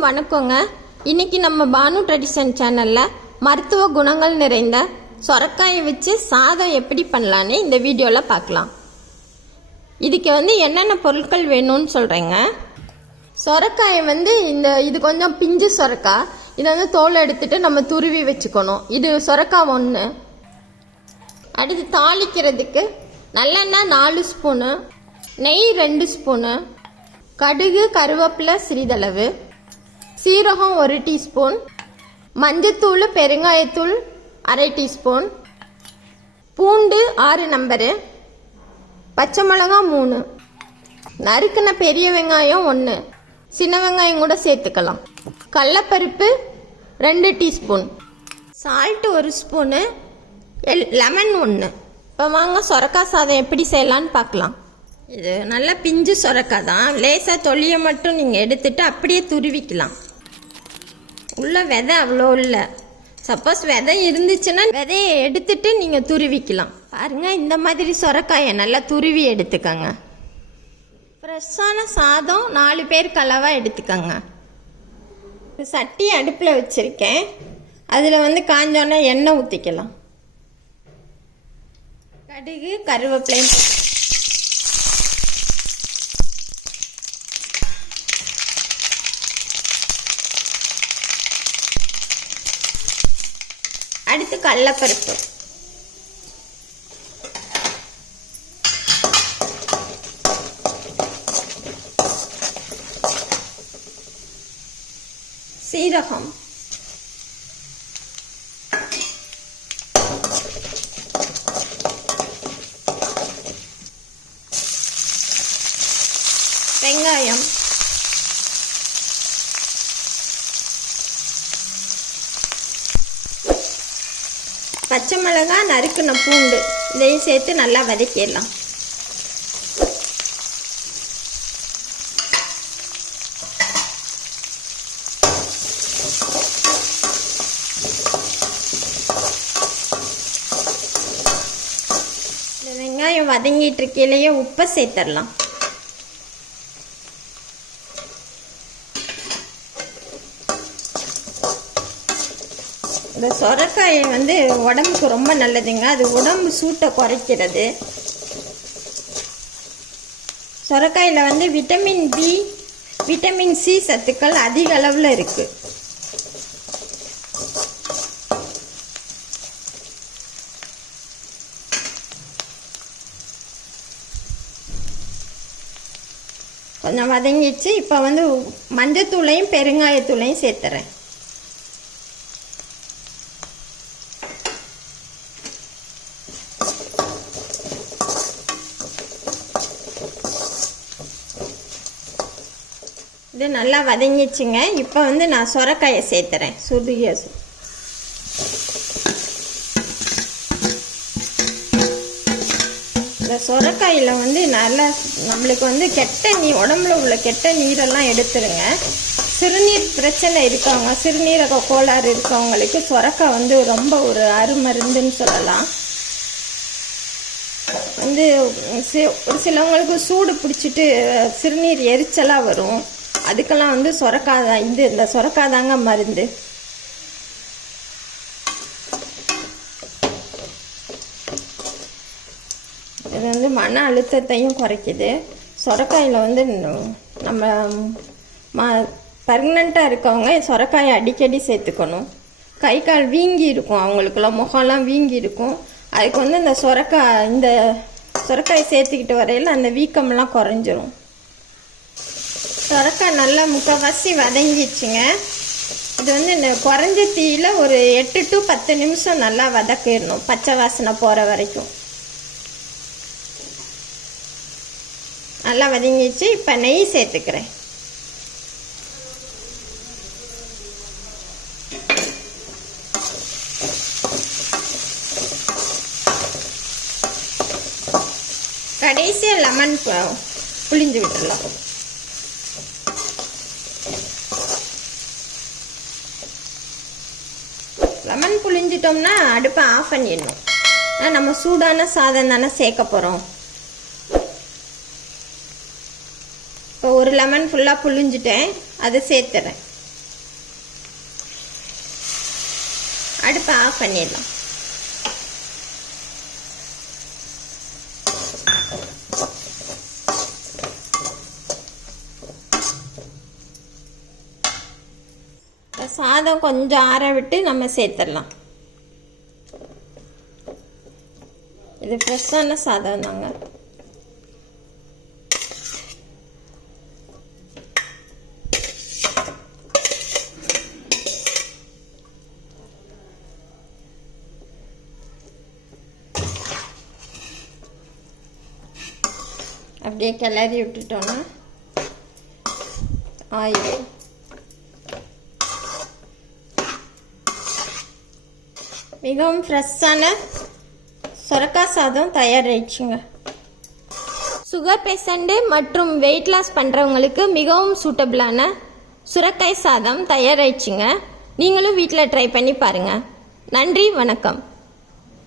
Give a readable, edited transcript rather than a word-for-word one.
எல்லோருக்கும் வணக்கங்க. இன்னைக்கு நம்ம பானு ட்ரெடிஷன் சேனலில் மருத்துவ குணங்கள் நிறைந்த சொரக்காயை வச்சு சாதம் எப்படி பண்ணலான்னு இந்த வீடியோவில் பார்க்கலாம். இதுக்கு என்னென்ன பொருட்கள் வேணும்னு சொல்கிறேங்க. சொரக்காயை இது கொஞ்சம் பிஞ்சு சொரக்காய். இதை தோல் எடுத்துட்டு நம்ம துருவி வச்சுக்கணும். இது சொரக்காய் 1. அடுத்து தாளிக்கிறதுக்கு நல்லெண்ணெய் 4 ஸ்பூனு, நெய் 2 ஸ்பூனு, கடுகு கருவேப்பிலை சிறிதளவு, சீரகம் 1 டீஸ்பூன், மஞ்சத்தூள் பெருங்காயத்தூள் 1/2 டீஸ்பூன், பூண்டு 6 நம்பரு, பச்சை மிளகாய் 3, நறுக்கின பெரிய வெங்காயம் 1, சின்ன வெங்காயம் கூட சேர்த்துக்கலாம், கடலைப்பருப்பு 2 டீஸ்பூன், சால்ட் 1 ஸ்பூனு, லெமன் 1. இப்போ வாங்க சொரக்காய் சாதம் எப்படி செய்யலான்னு பார்க்கலாம். இது நல்லா பிஞ்சு சொரக்காய் தான். லேசாக தொலியை மட்டும் நீங்கள் எடுத்துட்டு அப்படியே துருவிக்கலாம். உள்ள விதை அவ்வளோ இல்லை. சப்போஸ் விதை இருந்துச்சுன்னா விதையை எடுத்துட்டு நீங்கள் துருவிக்கலாம். பாருங்கள், இந்த மாதிரி சொரக்காயை நல்லா துருவி எடுத்துக்கோங்க. ஃப்ரெஷ்ஷான சாதம் 4 பேர் அளவாக எடுத்துக்கோங்க. சட்டி அடுப்பில் வச்சுருக்கேன். அதில் காஞ்சோன்னா எண்ணெய் ஊற்றிக்கலாம். கடுகு கருவேப்பிலை, அடுத்து கடலைப்பருப்பு, சீரகம், வெங்காயம், பச்சை மிளகாய், நறுக்கின பூண்டு இதையும் சேர்த்து நல்லா வதக்கிடலாம். இந்த வெங்காயம் வதங்கிட்டு இருக்கையிலேயே உப்பை சேர்த்துடலாம். இந்த சொரக்காயை உடம்புக்கு ரொம்ப நல்லதுங்க. அது உடம்பு சூட்டை குறைக்கிறது. சொரக்காயில் விட்டமின் பி, விட்டமின் சி சத்துக்கள் அதிக அளவில் இருக்கு. கொஞ்சம் வதங்கிச்சு. இப்போ மஞ்சத்தூளையும் பெருங்காயத்தூளையும் சேர்த்துறேன். இது நல்லா வதங்கிச்சுங்க. இப்போ நான் சொரக்காயை சேர்த்துறேன். இந்த சொரக்காயில் நல்லா நம்மளுக்கு கெட்ட உடம்புல உள்ள கெட்ட நீரெல்லாம் எடுத்துருங்க. சிறுநீர் பிரச்சனை இருக்கவங்க, சிறுநீரக கோளாறு இருக்கவங்களுக்கு சொரக்காய் ரொம்ப ஒரு அருமருந்துன்னு சொல்லலாம். ஒரு சிலவங்களுக்கு சூடு பிடிச்சிட்டு சிறுநீர் எரிச்சலாக வரும். அதுக்கெல்லாம் சொரக்காய் தான். இந்த சொரக்காய் தாங்க மருந்து. இது மன அழுத்தத்தையும் குறைக்குது. சொரக்காயில் நம்ம ப்ரெக்னெண்ட்டாக இருக்கவங்க சொரக்காயை அடிக்கடி சேர்த்துக்கணும். கை கால் வீங்கி இருக்கும், அவங்களுக்குலாம் முகம்லாம் வீங்கி இருக்கும். அதுக்கு இந்த சொரக்காயை சேர்த்துக்கிட்டு வரையில் அந்த வீக்கம்லாம் குறைஞ்சிரும். சொரக்காய் நல்லா முக்கால்வாசி வதங்கிடுச்சுங்க. இது இந்த குறைஞ்ச தீயில் ஒரு 8 to 10 நிமிஷம் நல்லா வதக்கிடணும், பச்சை வாசனை போகிற வரைக்கும். நல்லா வதங்கிடுச்சு. இப்போ நெய் சேர்த்துக்கிறேன். கடைசியாக லெமன் புளிஞ்சு விட்டுடலாம். லெமன் புளிஞ்சிட்டோம்னா அடுப்பை ஆஃப் பண்ணிடணும். நம்ம சூடான சாதம் தானே சேர்க்க போகிறோம். இப்போ ஒரு லெமன் ஃபுல்லாக புழிஞ்சிட்டேன், அதை சேர்த்துறேன். அடுப்பை ஆஃப் பண்ணிடலாம். சாதம் கொஞ்சம் ஆற விட்டு நம்ம சேர்த்துடலாம். இது ஃப்ரெஷ்ஷான சாதம் தாங்க. அப்படியே கிளறி விட்டுட்டோன்னா ஆயில் மிகவும் ஃப்ரெஷ்ஷான சொரக்காய் சாதம் தயாராகிடுச்சுங்க. சுகர் பேஷண்ட்டு மற்றும் வெயிட் லாஸ் பண்ணுறவங்களுக்கு மிகவும் சூட்டபிளான சுரக்காய் சாதம் தயாராகிடுச்சுங்க. நீங்களும் வீட்டில் ட்ரை பண்ணி பாருங்கள். நன்றி, வணக்கம்.